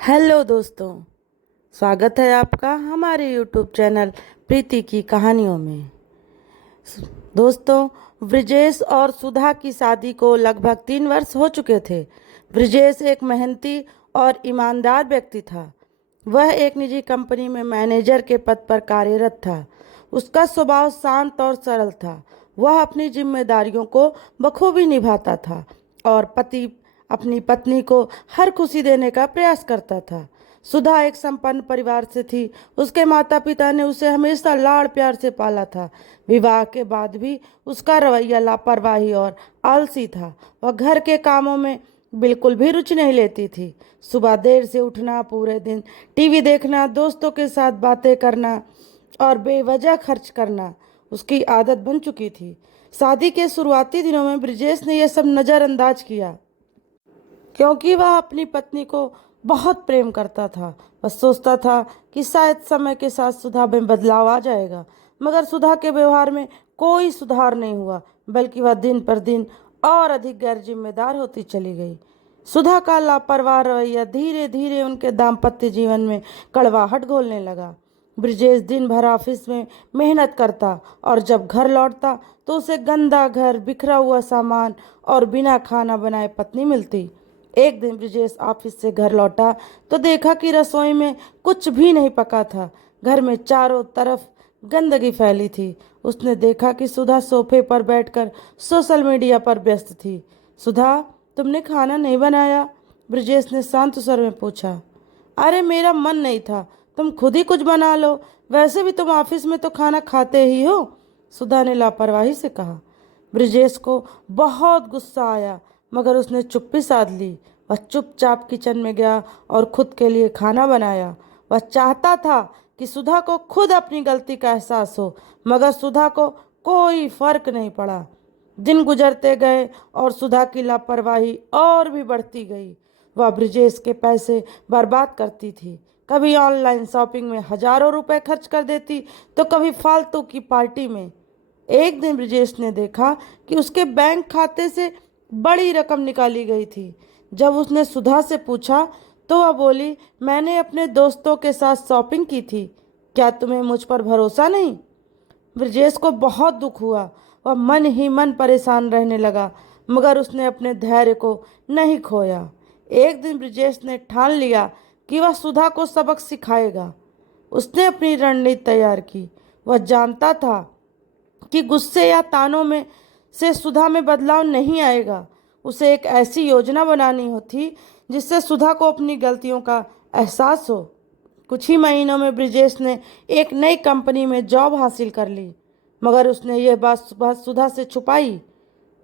Hello दोस्तों, स्वागत है आपका हमारे यूट्यूब चैनल प्रीति की कहानियों में। दोस्तों, ब्रिजेश और सुधा की शादी को लगभग 3 वर्ष हो चुके थे। ब्रिजेश एक मेहनती और ईमानदार व्यक्ति था। वह एक निजी कंपनी में मैनेजर के पद पर कार्यरत था। उसका स्वभाव शांत और सरल था। वह अपनी जिम्मेदारियों को बखूबी निभाता था और पति अपनी पत्नी को हर खुशी देने का प्रयास करता था। सुधा एक संपन्न परिवार से थी। उसके माता पिता ने उसे हमेशा लाड़ प्यार से पाला था। विवाह के बाद भी उसका रवैया लापरवाही और आलसी था। वह घर के कामों में बिल्कुल भी रुचि नहीं लेती थी। सुबह देर से उठना, पूरे दिन टीवी देखना, दोस्तों के साथ बातें करना और बेवजह खर्च करना उसकी आदत बन चुकी थी। शादी के शुरुआती दिनों में ब्रिजेश ने यह सब नज़रअंदाज किया, क्योंकि वह अपनी पत्नी को बहुत प्रेम करता था। वह सोचता था कि शायद समय के साथ सुधा में बदलाव आ जाएगा, मगर सुधा के व्यवहार में कोई सुधार नहीं हुआ, बल्कि वह दिन पर दिन और अधिक गैर जिम्मेदार होती चली गई। सुधा का लापरवाह रवैया धीरे धीरे उनके दाम्पत्य जीवन में कड़वाहट घोलने लगा। ब्रिजेश दिन भर ऑफिस में मेहनत करता और जब घर लौटता तो उसे गंदा घर, बिखरा हुआ सामान और बिना खाना बनाए पत्नी मिलती। एक दिन ब्रिजेश ऑफिस से घर लौटा तो देखा कि रसोई में कुछ भी नहीं पका था। घर में चारों तरफ गंदगी फैली थी। उसने देखा कि सुधा सोफे पर बैठकर सोशल मीडिया पर व्यस्त थी। सुधा, तुमने खाना नहीं बनाया? ब्रिजेश ने शांत स्वर में पूछा। अरे, मेरा मन नहीं था, तुम खुद ही कुछ बना लो, वैसे भी तुम ऑफिस में तो खाना खाते ही हो, सुधा ने लापरवाही से कहा। ब्रिजेश को बहुत गुस्सा आया, मगर उसने चुप्पी साध ली। वह चुपचाप किचन में गया और खुद के लिए खाना बनाया। वह चाहता था कि सुधा को खुद अपनी गलती का एहसास हो, मगर सुधा को कोई फर्क नहीं पड़ा। दिन गुजरते गए और सुधा की लापरवाही और भी बढ़ती गई। वह ब्रिजेश के पैसे बर्बाद करती थी। कभी ऑनलाइन शॉपिंग में हजारों रुपए खर्च कर देती तो कभी फालतू की पार्टी में। एक दिन ब्रिजेश ने देखा कि उसके बैंक खाते से बड़ी रकम निकाली गई थी। जब उसने सुधा से पूछा तो वह बोली, मैंने अपने दोस्तों के साथ शॉपिंग की थी, क्या तुम्हें मुझ पर भरोसा नहीं? ब्रिजेश को बहुत दुख हुआ। वह मन ही मन परेशान रहने लगा, मगर उसने अपने धैर्य को नहीं खोया। एक दिन ब्रिजेश ने ठान लिया कि वह सुधा को सबक सिखाएगा। उसने अपनी रणनीति तैयार की। वह जानता था कि गुस्से या तानों में से सुधा में बदलाव नहीं आएगा। उसे एक ऐसी योजना बनानी होती जिससे सुधा को अपनी गलतियों का एहसास हो। कुछ ही महीनों में ब्रिजेश ने एक नई कंपनी में जॉब हासिल कर ली, मगर उसने यह बात सुधा से छुपाई।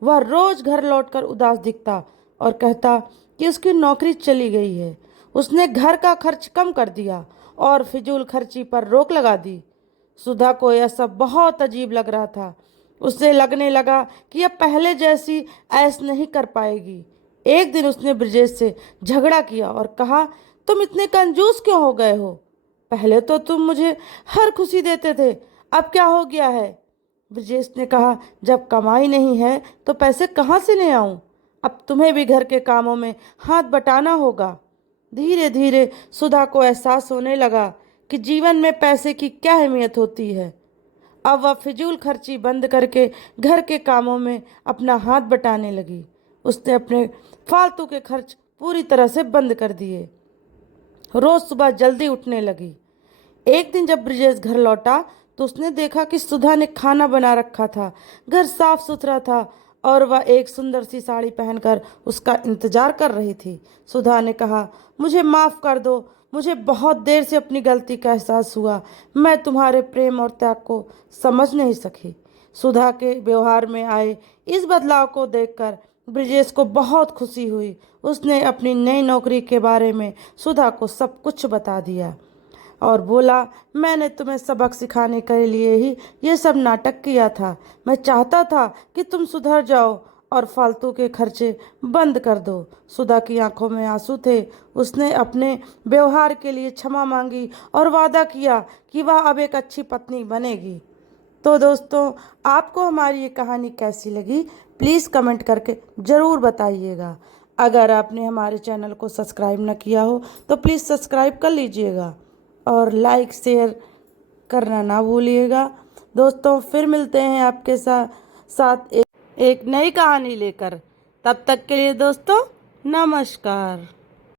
वह रोज घर लौटकर उदास दिखता और कहता कि उसकी नौकरी चली गई है। उसने घर का खर्च कम कर दिया और फिजूल खर्ची पर रोक लगा दी। सुधा को यह सब बहुत अजीब लग रहा था। उसे लगने लगा कि यह पहले जैसी ऐश नहीं कर पाएगी। एक दिन उसने ब्रिजेश से झगड़ा किया और कहा, तुम इतने कंजूस क्यों हो गए हो? पहले तो तुम मुझे हर खुशी देते थे, अब क्या हो गया है? ब्रिजेश ने कहा, जब कमाई नहीं है तो पैसे कहाँ से ले आऊं? अब तुम्हें भी घर के कामों में हाथ बटाना होगा। धीरे धीरे सुधा को एहसास होने लगा कि जीवन में पैसे की क्या अहमियत होती है। अब वह फिजूल खर्ची बंद करके घर के कामों में अपना हाथ बटाने लगी। उसने अपने फालतू के खर्च पूरी तरह से बंद कर दिए। रोज सुबह जल्दी उठने लगी। एक दिन जब ब्रिजेश घर लौटा तो उसने देखा कि सुधा ने खाना बना रखा था। घर साफ सुथरा था और वह एक सुंदर सी साड़ी पहनकर उसका इंतजार कर रही थी। सुधा ने कहा, मुझे माफ़ कर दो, मुझे बहुत देर से अपनी गलती का एहसास हुआ। मैं तुम्हारे प्रेम और त्याग को समझ नहीं सकी। सुधा के व्यवहार में आए इस बदलाव को देखकर ब्रिजेश को बहुत खुशी हुई। उसने अपनी नई नौकरी के बारे में सुधा को सब कुछ बता दिया और बोला, मैंने तुम्हें सबक सिखाने के लिए ही ये सब नाटक किया था। मैं चाहता था कि तुम सुधर जाओ और फालतू के खर्चे बंद कर दो। सुधा की आंखों में आंसू थे। उसने अपने व्यवहार के लिए क्षमा मांगी और वादा किया कि वह अब एक अच्छी पत्नी बनेगी। तो दोस्तों, आपको हमारी ये कहानी कैसी लगी, प्लीज़ कमेंट करके ज़रूर बताइएगा। अगर आपने हमारे चैनल को सब्सक्राइब न किया हो तो प्लीज़ सब्सक्राइब कर लीजिएगा और लाइक शेयर करना ना भूलिएगा। दोस्तों फिर मिलते हैं आपके साथ एक नई कहानी लेकर। तब तक के लिए दोस्तों नमस्कार।